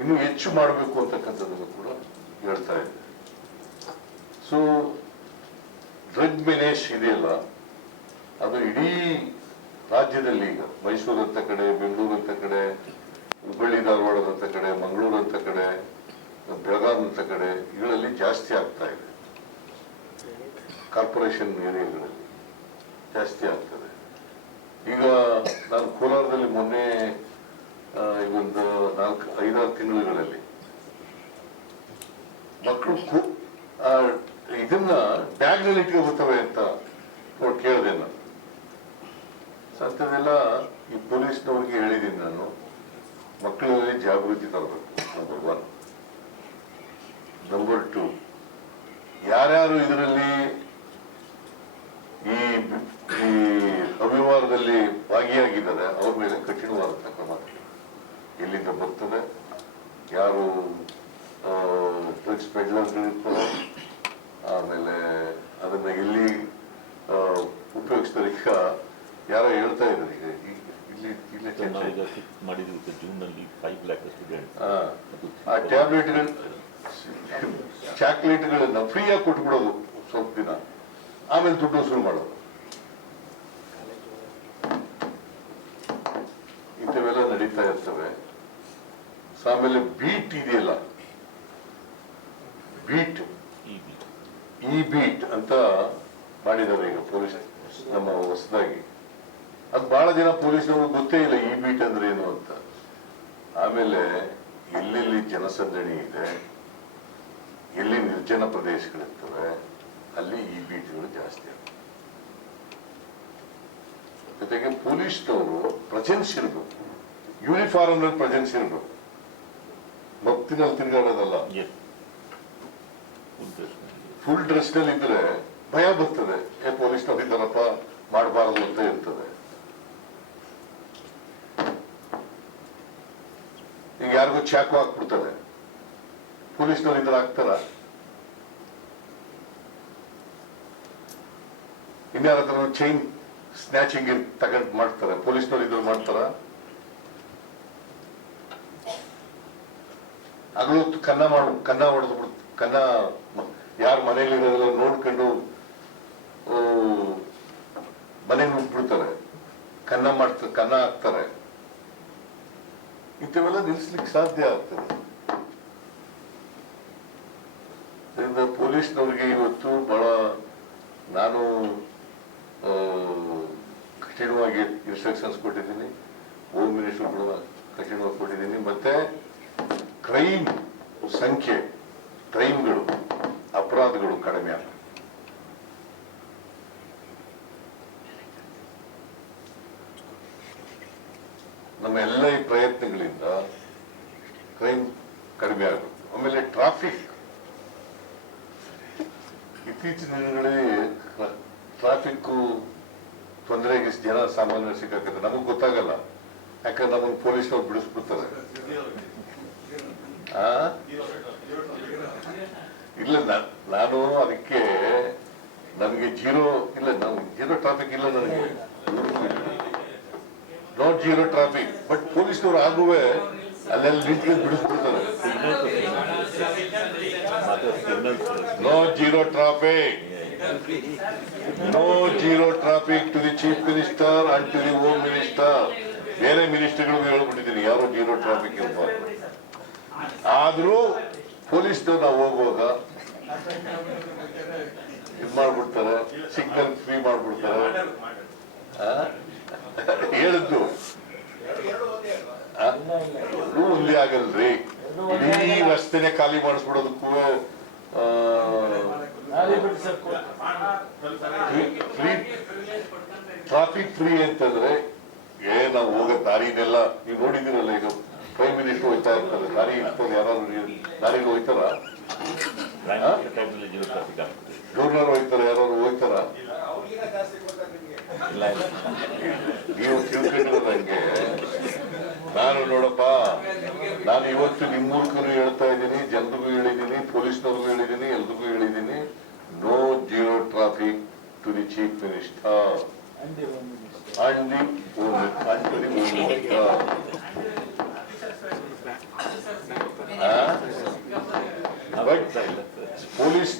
ಇನ್ನೂ ಹೆಚ್ಚು ಮಾಡಬೇಕು ಅಂತಕ್ಕಂಥದ್ದನ್ನು ಕೂಡ ಹೇಳ್ತಾ ಇದೆ. ಸೊ ಡ್ರಗ್ ಮೆನೇಜ್ ಇದೆಯಲ್ಲ, ಅದು ಇಡೀ ರಾಜ್ಯದಲ್ಲಿ ಈಗ ಮೈಸೂರು ಅಂತ ಕಡೆ, ಬೆಂಗಳೂರು ಅಂತ ಕಡೆ, ಹುಬ್ಬಳ್ಳಿ ಧಾರವಾಡದಂತ ಕಡೆ, ಮಂಗಳೂರು ಅಂತ ಕಡೆ, ಬೆಳಗಾಂ ಅಂತ ಕಡೆ ಇವುಗಳಲ್ಲಿ ಜಾಸ್ತಿ ಆಗ್ತಾ ಇದೆ. ಕಾರ್ಪೊರೇಷನ್ ಏರಿಯಾಗಳಲ್ಲಿ ಜಾಸ್ತಿ ಆಗ್ತದೆ. ಈಗ ನಾನು ಕೋಲಾರದಲ್ಲಿ ಮೊನ್ನೆ ಒಂದು 4-5-6 ತಿಂಗಳುಗಳಲ್ಲಿ ಮಕ್ಕಳು ಇದನ್ನ ಬ್ಯಾಗ್ನಲ್ಲಿ ಇಟ್ಕೊಳ್ತವೆ ಅಂತ ನೋಡಿ ಕೇಳಿದೆ ನಾನು. ಅಂಥದ್ದೆಲ್ಲ ಈ ಪೊಲೀಸ್ನವ್ರಿಗೆ ಹೇಳಿದ್ದೀನಿ ನಾನು, ಮಕ್ಕಳಲ್ಲಿ ಜಾಗೃತಿ ತರಬೇಕು. ನಂಬರ್ 1. ನಂಬರ್ 2, ಯಾರ್ಯಾರು ಇದರಲ್ಲಿ ಈ ಅವ್ಯವಹಾರದಲ್ಲಿ ಭಾಗಿಯಾಗಿದ್ದಾರೆ ಅವ್ರ ಮೇಲೆ ಕಠಿಣವಾದಂಥ ಕ್ರಮ ಎಲ್ಲಿಂದ ಬರ್ತದೆ, ಯಾರು ಡ್ರಗ್ಸ್ ಪೆಡ್ಲರ್ಗಳಿರ್ತಾರೆ, ಆಮೇಲೆ ಅದನ್ನ ಎಲ್ಲಿ ಉಪಯೋಗಿಸ್ತಾರೆ. ಈಗ ಯಾರೋ ಹೇಳ್ತಾ ಇದ್ದಾರೆ ಆ ಟ್ಯಾಬ್ಲೆಟ್ಗಳು ಚಾಕ್ಲೇಟ್ಗಳನ್ನ ಫ್ರೀಯಾಗಿ ಕೊಟ್ಬಿಡೋದು ಸ್ವಲ್ಪ ದಿನ, ಆಮೇಲೆ ದುಡ್ಡು ವಸೂಲು ಮಾಡೋದು. ಇಂಥವೆಲ್ಲ ನಡೀತಾ ಇರ್ತವೆ. ಆಮೇಲೆ ಬೀಟ್ ಇದೆಯಲ್ಲ, ಬೀಟ್ ಅಂತ ಮಾಡಿದ್ದಾರೆ ಈಗ ಪೊಲೀಸ್ ನಮ್ಮ ಹೊಸದಾಗಿ. ಅದು ಬಹಳ ಜನ ಪೊಲೀಸ್ನವ್ರಿಗೆ ಗೊತ್ತೇ ಇಲ್ಲ ಈ ಬೀಟ್ ಅಂದ್ರೆ ಏನು ಅಂತ. ಆಮೇಲೆ ಎಲ್ಲೆಲ್ಲಿ ಜನಸಂದಣಿ ಇದೆ, ಎಲ್ಲಿ ನಿರ್ಜನ ಪ್ರದೇಶಗಳಿರ್ತವೆ, ಅಲ್ಲಿ ಈ ಬೀಟ್ಗಳು ಜಾಸ್ತಿ ಆಗ್ತವೆ. ಜೊತೆಗೆ ಪೊಲೀಸ್ನವರು ಪ್ರೆಸೆನ್ಸ್ ಇರಬೇಕು, ಯೂನಿಫಾರ್ಮ್ ನಲ್ಲಿ ಪ್ರೆಸೆನ್ಸ್ ಇರಬೇಕು, ಭಕ್ತಿನಲ್ಲಿ ತಿರುಗಾಡೋದಲ್ಲ. ಫುಲ್ ಡ್ರೆಸ್ ನಲ್ಲಿ ಇದ್ರೆ ಭಯ ಬರ್ತದೆ, ಪೊಲೀಸ್ನವ್ರು ಇದ್ದಾರಪ್ಪ ಮಾಡಬಾರದು ಅಂತ ಇರ್ತದೆ. ಈಗ ಯಾರಿಗೂ ಚಾಕು ಹಾಕ್ಬಿಡ್ತದೆ, ಪೊಲೀಸ್ನವ್ರು ಇದ್ರೆ ಹಾಕ್ತಾರ? ಇನ್ಯಾರ ಹತ್ರ ಚೈನ್ ಸ್ನ್ಯಾಚಿಂಗ್ ತಗೊಂಡು ಮಾಡ್ತಾರೆ, ಪೊಲೀಸ್ನವ್ರು ಇದ್ರು ಮಾಡ್ತಾರ? ಹಗಲು ಕನ್ನ ಹೊಡೆದು ಕನ್ನ ಯಾರ ಮನೇಲಿ ಇರೋದೆಲ್ಲ ನೋಡ್ಕೊಂಡು ಮನೆ ನುಗ್ಬಿಡ್ತಾರೆ, ಕನ್ನ ಹಾಕ್ತಾರೆ. ಇಂಥವೆಲ್ಲ ನಿಲ್ಲಿಸ್ಲಿಕ್ಕೆ ಸಾಧ್ಯ ಆಗ್ತದೆ. ಅದರಿಂದ ಪೊಲೀಸ್ನವ್ರಿಗೆ ಇವತ್ತು ಬಹಳ ನಾನು ಕಠಿಣವಾಗಿ ಇನ್ಸ್ಟ್ರಕ್ಷನ್ಸ್ ಕೊಟ್ಟಿದ್ದೀನಿ, ಹೋಮ್ ಮಿನಿಸ್ಟರ್ ಕೂಡ ಕಠಿಣವಾಗಿ ಕೊಟ್ಟಿದ್ದೀನಿ. ಮತ್ತೆ ಕ್ರೈಮ್ ಸಂಖ್ಯೆ, ಕ್ರೈಮ್ಗಳು, ಅಪರಾಧಗಳು ಕಡಿಮೆ ಆಗ ನಮ್ಮ ಎಲ್ಲ ಈ ಪ್ರಯತ್ನಗಳಿಂದ ಕ್ರೈಮ್ ಕಡಿಮೆ ಆಗುತ್ತೆ. ಆಮೇಲೆ ಟ್ರಾಫಿಕ್, ಇತ್ತೀಚಿನ ದಿನಗಳಲ್ಲಿ ಟ್ರಾಫಿಕ್ ತೊಂದರೆಗೆ ಜನ ಸಾಮಾನ್ಯರು ಸಿಕ್ಕಾಕತ್ತೆ. ನಮಗ್ ಗೊತ್ತಾಗಲ್ಲ, ಯಾಕಂದ್ರೆ ನಮಗೆ ಪೊಲೀಸ್ನವ್ರು ಬಿಡಿಸ್ಬಿಡ್ತಾರೆ. ಇಲ್ಲ, ನಾನು ಅದಕ್ಕೆ ನಮ್ಗೆ ಜೀರೋ ಟ್ರಾಫಿಕ್ ಇಲ್ಲ, ನನಗೆ ನಾಟ್ ಜೀರೋ ಟ್ರಾಫಿಕ್. ಬಟ್ ಪೊಲೀಸ್ನವ್ರು ಆಗುವೆ ಅಲ್ಲೆಲ್ಲ ನಿಂತ್ಕೊಂಡು ಬಿಡಿಸ್ಬಿಡ್ತಾರೆ. No zero traffic, no zero traffic to the chief minister and to the home minister. ಬೇರೆ ಮಿನಿಸ್ಟರ್ಗಳಿಗೆ ಹೇಳ್ಬಿಟ್ಟಿದ್ದೀನಿ ಯಾರೋ ಜೀರೋ ಟ್ರಾಫಿಕ್ ಇರಬಾರ್ದು. ಆದ್ರೂ ಪೊಲೀಸ್ನವ್ರು ನಾವು ಹೋಗುವಾಗ ಇದ್ ಮಾಡ್ಬಿಡ್ತಾರೆ, ಸಿಗ್ನಲ್ ಫ್ರೀ ಮಾಡ್ಬಿಡ್ತಾರೆ. ಹೇಳಿದ್ದು ಒಂದೇ ಆಗಲ್ರಿ, ಇಡೀ ರಸ್ತೆನೆ ಖಾಲಿ ಮಾಡಿಸ್ಬಿಡೋದಕ್ಕೂ ಟ್ರಾಫಿಕ್ ಫ್ರೀ ಅಂತಂದ್ರೆ ನಾವು ಹೋಗೋ ದಾರಿನೆಲ್ಲ ನೀವು ನೋಡಿದಿರಲ್ಲ. ಈಗ ಪ್ರೈಮ್ ಮಿನಿಸ್ಟರ್ ಹೋಗ್ತಾ ಇರ್ತಾರೆ, ದಾರಿ ಇರ್ತಾರೆ, ಯಾರಾದ್ರು ದಾರಿಗೆ ಹೋಗ್ತಾರ? ಗವರ್ನರ್ ಹೋಗ್ತಾರೆ, ಯಾರು ಹೋಗ್ತಾರ? ನೀವು ತಿಳ್ಕೊಂಡಿರೋದಂಗೆ ನಾನು ನೋಡಪ್ಪ, ನಾನು ಇವತ್ತು ನಿಮ್ಮ ಮೂಲಕನೂ ಹೇಳ್ತಾ ಇದ್ದೀನಿ, ಜನರಿಗೂ ಹೇಳಿದ್ದೀನಿ, ಪೊಲೀಸ್ನವ್ರಿಗೂ ಹೇಳಿದ್ದೀನಿ, ಎಲ್ರಿಗೂ ಹೇಳಿದ್ದೀನಿ, no zero traffic to the chief minister and the home minister.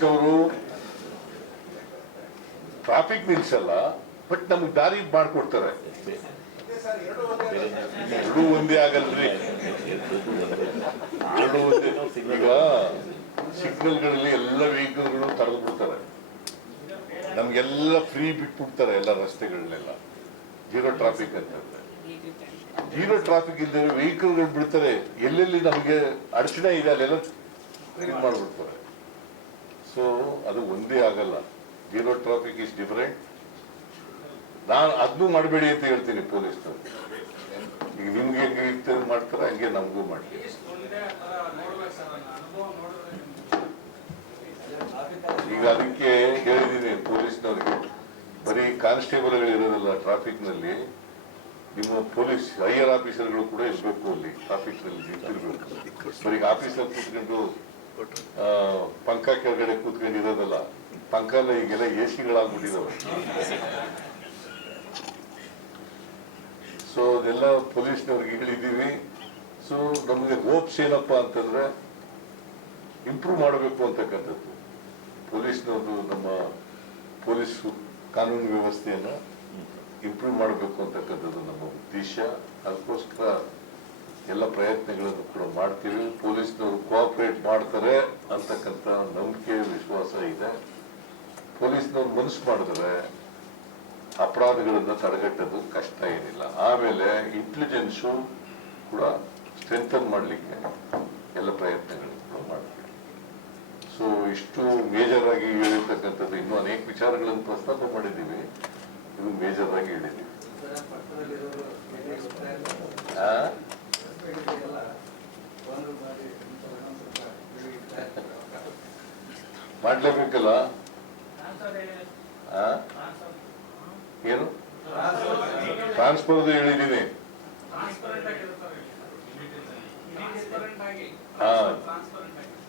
ಪೊಲೀಸ್ನವರು ಟ್ರಾಫಿಕ್ ನಿಲ್ಸಲ್ಲ, ಬಟ್ ನಮ್ಗೆ ದಾರಿ ಮಾಡ್ಕೊಡ್ತಾರೆ. ಎರಡೂ ಒಂದೇ ಆಗಲ್ರಿ, ಎರಡೂ ಒಂದೇ. ಈಗ ಸಿಗ್ನಲ್ಗಳಲ್ಲಿ ಎಲ್ಲ ವೆಹಿಕಲ್ಗಳು ತಡೆದು ಬಿಡ್ತಾರೆ, ನಮ್ಗೆಲ್ಲ ಫ್ರೀ ಬಿಟ್ಬಿಡ್ತಾರೆ ಎಲ್ಲ ರಸ್ತೆಗಳನ್ನೆಲ್ಲ. ಜೀರೋ ಟ್ರಾಫಿಕ್ ಅಂತಂದ್ರೆ ಜೀರೋ ಟ್ರಾಫಿಕ್ ಇಲ್ಲದೆ ವೆಹಿಕಲ್ಗಳು ಬಿಡ್ತಾರೆ, ಎಲ್ಲೆಲ್ಲಿ ನಮಗೆ ಅಡಚಣೆ ಇದೆ ಅಲ್ಲೆಲ್ಲ ಮಾಡ್ಬಿಡ್ತಾರೆ. ಸೊ ಅದು ಒಂದೇ ಆಗಲ್ಲ. Zero traffic is different. ನಾನು ಅದನ್ನೂ ಮಾಡಬೇಡಿ ಅಂತ ಹೇಳ್ತೀನಿ ಪೊಲೀಸ್ನವ್ರು. ಈಗ ನಿಮ್ಗೆ ಹೆಂಗೆ ಇರ್ತದೆ ಮಾಡ್ತಾರೆ ಹಂಗೆ ನಮಗೂ ಮಾಡ್ತೀವಿ. ಈಗ ಅದಕ್ಕೆ ಹೇಳಿದ್ದೀನಿ ಪೊಲೀಸ್ನವ್ರಿಗೆ, ಬರೀ ಕಾನ್ಸ್ಟೇಬಲ್ಗಳು ಇರೋದಿಲ್ಲ ಟ್ರಾಫಿಕ್ನಲ್ಲಿ, ನಿಮ್ಮ ಪೊಲೀಸ್ ಹೈಯರ್ ಆಫೀಸರ್ಗಳು ಕೂಡ ಇರಬೇಕು ಅಲ್ಲಿ ಟ್ರಾಫಿಕ್ನಲ್ಲಿ ನಿಂತಿರ್ಬೇಕು. ಬರೀ ಆಫೀಸರ್ ಕೂತ್ಕೊಂಡು ಪಂಕ ಕೆಳಗಡೆ ಕೂತ್ಕೊಂಡು ಇರೋದಲ್ಲ. ಪಂಕಲ್ಲ ಈಗೆಲ್ಲ ಎಸಿಗಳಾಗ್ಬಿಟ್ಟಿದಾವೆ. ಸೊ ಅದೆಲ್ಲ ಪೊಲೀಸ್ನವ್ರಿಗೆ ಹೇಳಿದ್ದೀವಿ. ಸೊ ನಮಗೆ ಹೋಪ್ಸ್ ಏನಪ್ಪಾ ಅಂತಂದ್ರೆ ಇಂಪ್ರೂವ್ ಮಾಡಬೇಕು ಅಂತಕ್ಕಂಥದ್ದು. ಪೊಲೀಸ್ನವ್ರದ್ದು ನಮ್ಮ ಪೊಲೀಸ್ ಕಾನೂನು ವ್ಯವಸ್ಥೆಯನ್ನು ಇಂಪ್ರೂವ್ ಮಾಡಬೇಕು ಅಂತಕ್ಕಂಥದ್ದು ನಮ್ಮ ಉದ್ದೇಶ. ಅದಕ್ಕೋಸ್ಕರ ಎಲ್ಲ ಪ್ರಯತ್ನಗಳನ್ನು ಕೂಡ ಮಾಡ್ತೀವಿ. ಪೊಲೀಸ್ನವರು ಕೋಆಪರೇಟ್ ಮಾಡ್ತಾರೆ ಅಂತಕ್ಕಂಥ ನಂಬಿಕೆ ವಿಶ್ವಾಸ ಇದೆ. ಪೊಲೀಸ್ನವ್ರು ಮನಸ್ಸು ಮಾಡಿದ್ರೆ ಅಪರಾಧಗಳನ್ನು ತಡೆಗಟ್ಟೋದು ಕಷ್ಟ ಏನಿಲ್ಲ. ಆಮೇಲೆ ಇಂಟೆಲಿಜೆನ್ಸು ಕೂಡ ಸ್ಟ್ರೆಂಥನ್ ಮಾಡಲಿಕ್ಕೆ ಎಲ್ಲ ಪ್ರಯತ್ನಗಳನ್ನು ಕೂಡ ಮಾಡ್ತೀವಿ. ಸೊ ಇಷ್ಟು ಮೇಜರ್ ಆಗಿ ಹೇಳಿರ್ತಕ್ಕಂಥದ್ದು. ಇನ್ನೂ ಅನೇಕ ವಿಚಾರಗಳನ್ನು ಪ್ರಸ್ತಾಪ ಮಾಡಿದ್ದೀವಿ, ಇದು ಮೇಜರ್ ಆಗಿ ಹೇಳಿದ್ದೀವಿ. ಮಾಡ್ಲೇಬೇಕಲ್ಲ. ಏನು ಟ್ರಾನ್ಸ್ಫರ್ದು ಹೇಳಿದ್ದೀನಿ.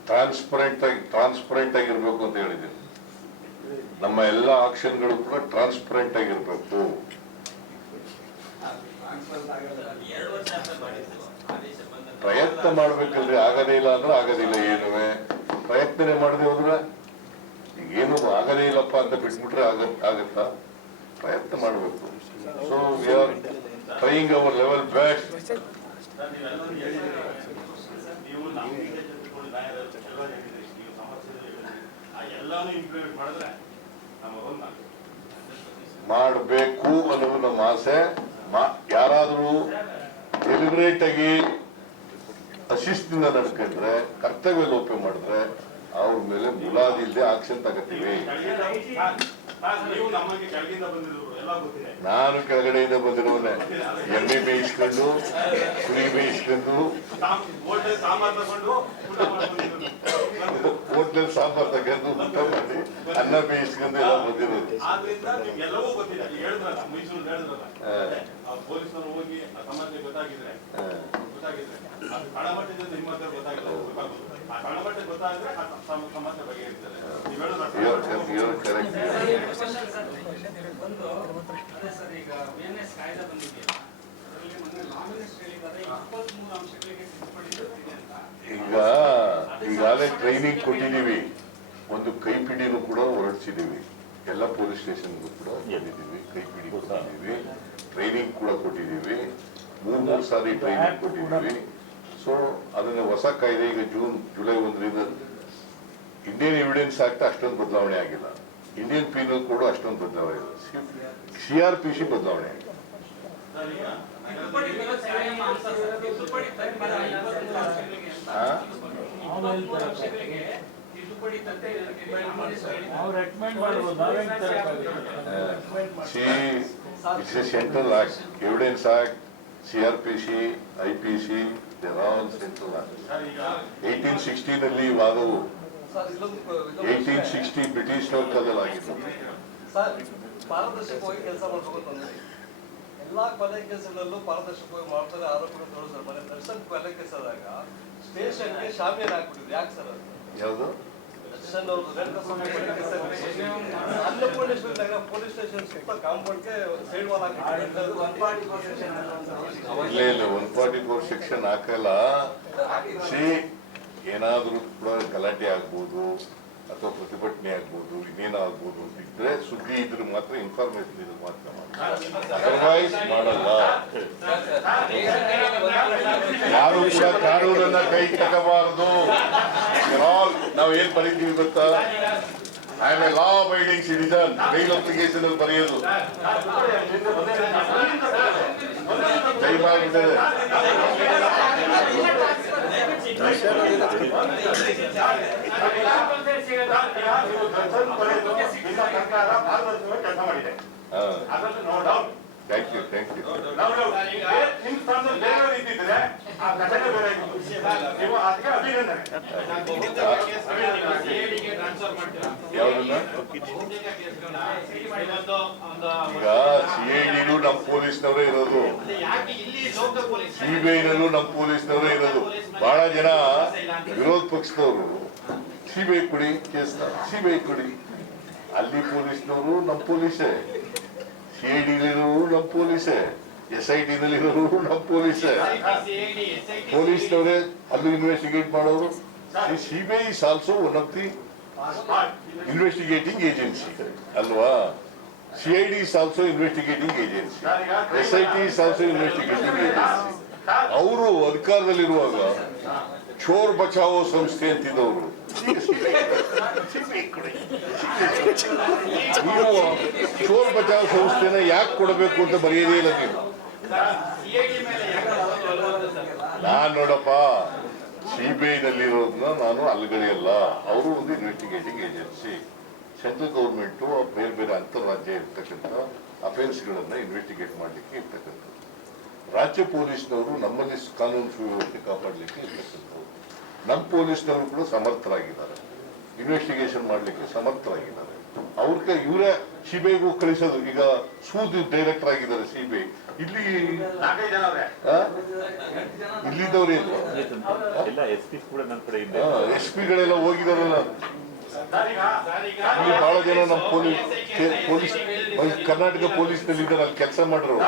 ಟ್ರಾನ್ಸ್ಪರೆಂಟ್ ಆಗಿರ್ಬೇಕು ಅಂತ ಹೇಳಿದ್ದೀನಿ. ನಮ್ಮ ಎಲ್ಲ ಆಕ್ಷನ್ಗಳು ಕೂಡ ಟ್ರಾನ್ಸ್ಪರೆಂಟ್ ಆಗಿರ್ಬೇಕು. ಪ್ರಯತ್ನ ಮಾಡ್ಬೇಕಲ್ರಿ. ಆಗದೇ ಇಲ್ಲ ಅಂದ್ರೆ ಆಗೋದಿಲ್ಲ. ಏನುವೆ ಪ್ರಯತ್ನನೇ ಮಾಡದೆ ಹೋದ್ರೆ ಏನು ಆಗದೇ ಇಲ್ಲಪ್ಪ ಅಂತ ಬಿಟ್ಬಿಟ್ರೆ ಆಗತ್ತಾ? ಪ್ರಯತ್ನ ಮಾಡಬೇಕು. So we are trying hour level best. ಮಾಡಬೇಕು ಅನ್ನೋದು ನಮ್ಮ ಆಸೆ. ಯಾರಾದರೂ ಡೆಲಿಬರೇಟ್ ಆಗಿ ಅಶಿಸ್ತಿಂದ ನಡ್ಕೊಂಡ್ರೆ, ಕರ್ತವ್ಯ ಲೋಪ ಮಾಡಿದ್ರೆ ಅವ್ರ ಮೇಲೆ ಮುಲಾದಿ ಇಲ್ಲದೆ ಆಕ್ಷನ್ ತಗೋತೀವಿ. ನಾನು ಕೆಳಗಡೆಯಿಂದ ಬಂದಿರೋನೆ. ಎಮ್ಮೆ ಬೇಯಿಸ್ಕೊಂಡು, ಕುರಿ ಬೇಯಿಸ್ಕೊಂಡು, ಹೋಟ್ಲಲ್ಲಿ ಸಾಂಬಾರ್ ತಗೊಂಡು ಊಟ ಮಾಡಿ ಅನ್ನ ಬೇಯಿಸ್ಕೊಂಡು ಎಲ್ಲ ಬಂದಿರೋದು. ಈಗ ಈಗಾಗಲೇ ಟ್ರೈನಿಂಗ್ ಕೊಟ್ಟಿದ್ದೀವಿ. ಒಂದು ಕೈಪಿಡಿನೂ ಕೂಡ ಹೊರಡಿಸಿದ್ದೀವಿ. ಎಲ್ಲ ಪೊಲೀಸ್ ಸ್ಟೇಷನ್ಗೂ ಕೂಡ ಬಂದಿದ್ದೀವಿ. ಕೈಪಿಡಿ ಕೊಟ್ಟಿದ್ದೀವಿ, ಟ್ರೈನಿಂಗ್ ಕೂಡ ಕೊಟ್ಟಿದ್ದೀವಿ. 3 ಸಾರಿ ಟ್ರೈನಿಂಗ್ ಕೊಟ್ಟಿದ್ದೀವಿ. ಸೊ ಅದನ್ನ ಹೊಸ ಕಾಯ್ದೆ ಈಗ ಜುಲೈ 1ರಿಂದ ಇಂಡಿಯನ್ ಎವಿಡೆನ್ಸ್ ಆಕ್ಟ್ ಅಷ್ಟೊಂದು ಬದಲಾವಣೆ ಆಗಿಲ್ಲ. ಇಂಡಿಯನ್ ಪೀನಲ್ ಕೋಡ್ ಅಷ್ಟೊಂದು ಬದಲಾವಣೆ ಇಲ್ಲ. CRPC ಬದಲಾವಣೆ ಆಗಿಲ್ಲ. It's a central act. Evidence Act, CRPC, IPC, they're all central acts. 1816 ನಲ್ಲಿ ವಾದವು 1860 ಬ್ರಿಟಿಷ್ನವ್ರ ಕಾಲದಲ್ಲಿ ಆಗಿತ್ತು. ಪಾರದರ್ಶಕವಾಗಿ ಕೆಲಸ ಮಾಡ್ಬೇಕಂತಂದ್ರೆ ಎಲ್ಲಾ ಕೊಲೆ ಕೇಸುಗಳಲ್ಲೂ ಪಾರದರ್ಶಕವಾಗಿ ಮಾಡ್ತಾರೆ. ಆರೋಪಗಳು ತೋರಿಸ್ತಾರೆ. ಮನೆ ದರ್ಶನ್ ಕೊಲೆ ಕೇಸಾದಾಗ ಸ್ಟೇಷನ್ಗೆ ಶಾಮಿಯಾನ ಹಾಕ್ಬಿಟ್ಟಿದ್ರು. ಯಾಕೆ ಸರ್ ಅದು? ಯಾವುದು? ದರ್ಶನ್ ಅವರು ಅನ್ನಪೂರ್ಣೇಶ್ವರಿ ನಗರ ಪೊಲೀಸ್ ಸ್ಟೇಷನ್ ಸುತ್ತ ಕಾಂಪೌಂಡ್ಗೆ ಸೈಡ್ ವಾಲ್ ಹಾಕಿದ್ರು. 144 ಸೆಕ್ಷನ್ ಹಾಕಲ್ಲ. ಏನಾದ್ರೂ ಕೂಡ ಗಲಾಟೆ ಆಗ್ಬೋದು ಅಥವಾ ಪ್ರತಿಭಟನೆ ಆಗ್ಬೋದು ಇನ್ನೇನಾಗ್ಬೋದು ಅಂತ ಇದ್ರೆ ಸುದ್ದಿ ಇದ್ರೆ ಮಾತ್ರ ಇನ್ಫಾರ್ಮೇಶನ್ ಇದ್ರೆ ಮಾತ್ರ ಅದರ್ವೈಸ್ ಮಾಡಲ್ಲ. ಯಾರು ಕೂಡ ಕಾನೂನನ್ನ ಕೈ ತಗಬಾರದು. ನಾವು ಏನ್ ಬರೀತೀವಿ ಗೊತ್ತಾ, I am a law abiding citizen. Rail application ಅಲ್ಲಿ ಬರೆಯೋದು ಟೈಮ್ ಆಗಿಬಿಟ್ಟಿದೆ. Thank you thank you. ಯಾವ್ದನ್ನ ಈಗ CID ನಮ್ಮ ಪೊಲೀಸ್ನವರೇ ಇರೋದು, CBI-ನಲ್ಲೂ ನಮ್ಮ ಪೊಲೀಸ್ನವರೇ ಇರೋದು. ಬಹಳ ಜನ ವಿರೋಧ ಪಕ್ಷದವರು CBI ಕೊಡಿ ಕೇಸ್, CBI ಕೊಡಿ. ಅಲ್ಲಿ ಪೊಲೀಸ್ನವರು ನಮ್ಮ ಪೊಲೀಸೇ, CID-ನಲ್ಲಿರೋರು ನಮ್ಮ ಪೊಲೀಸೇ, SIT-ನಲ್ಲಿರೋರು ನಮ್ಮ ಪೊಲೀಸೇ, ಪೊಲೀಸ್ನವರೇ ಅಲ್ಲೂ ಇನ್ವೆಸ್ಟಿಗೇಟ್ ಮಾಡೋರು. CBI is also one of the investigating agency ಅಲ್ವಾ. CID is also investigating agency, SIT is also investigating agency. ಅವರು ಅಧಿಕಾರದಲ್ಲಿರುವಾಗ ಚೋರ್ ಬಚಾವೋ ಸಂಸ್ಥೆ ಅಂತಿದ್ದವರು ನೀವು ಚೋರ್ ಬಚಾವ್ ಸಂಸ್ಥೆನ ಯಾಕೆ ಕೊಡಬೇಕು ಅಂತ ಬರೆಯೋದೇ ಇಲ್ಲ ನೀವು. ನಾನ್ ನೋಡಪ್ಪ CBI-ನಲ್ಲಿರೋದನ್ನ ನಾನು ಅಲ್ಗಳೆಯಲ್ಲ. ಅವರು ಒಂದು ಇನ್ವೆಸ್ಟಿಗೇಟಿಂಗ್ ಏಜೆನ್ಸಿ. ಸೆಂಟ್ರಲ್ ಗೌರ್ಮೆಂಟು ಬೇರೆ ಬೇರೆ ಅಂತಾರಾಜ್ಯ ಇರ್ತಕ್ಕಂಥ ಅಫೆನ್ಸ್ಗಳನ್ನ ಇನ್ವೆಸ್ಟಿಗೇಟ್ ಮಾಡಲಿಕ್ಕೆ ಇರ್ತಕ್ಕಂಥದ್ದು. ರಾಜ್ಯ ಪೊಲೀಸ್ನವರು ನಮ್ಮಲ್ಲಿ ಕಾನೂನು ಸುವ್ಯವಸ್ಥೆ ಕಾಪಾಡಲಿಕ್ಕೆ ಇರ್ತಕ್ಕಂಥವ್ರು. ನಮ್ಮ ಪೊಲೀಸ್ನವರು ಕೂಡ ಸಮರ್ಥರಾಗಿದ್ದಾರೆ, ಇನ್ವೆಸ್ಟಿಗೇಷನ್ ಮಾಡಲಿಕ್ಕೆ ಸಮರ್ಥರಾಗಿದ್ದಾರೆ. ಅವ್ರಿಗೆ ಇವರೇ CBI-ಗೂ ಕಳಿಸೋದು. ಈಗ ಸೂದ್ ಡೈರೆಕ್ಟರ್ ಆಗಿದ್ದಾರೆ CBI. ಇಲ್ಲಿ ಇಲ್ಲಿದ್ದವ್ರೆ SP-ಗಳೆಲ್ಲ ಹೋಗಿದಾರಲ್ಲ. ಇಲ್ಲಿ ಬಹಳ ಜನ ನಮ್ಮ ಪೊಲೀಸ್ ಕರ್ನಾಟಕ ಪೊಲೀಸ್ನಲ್ಲಿ ಇದ್ದಾರೆ, ಅಲ್ಲಿ ಕೆಲಸ ಮಾಡಿರೋರು.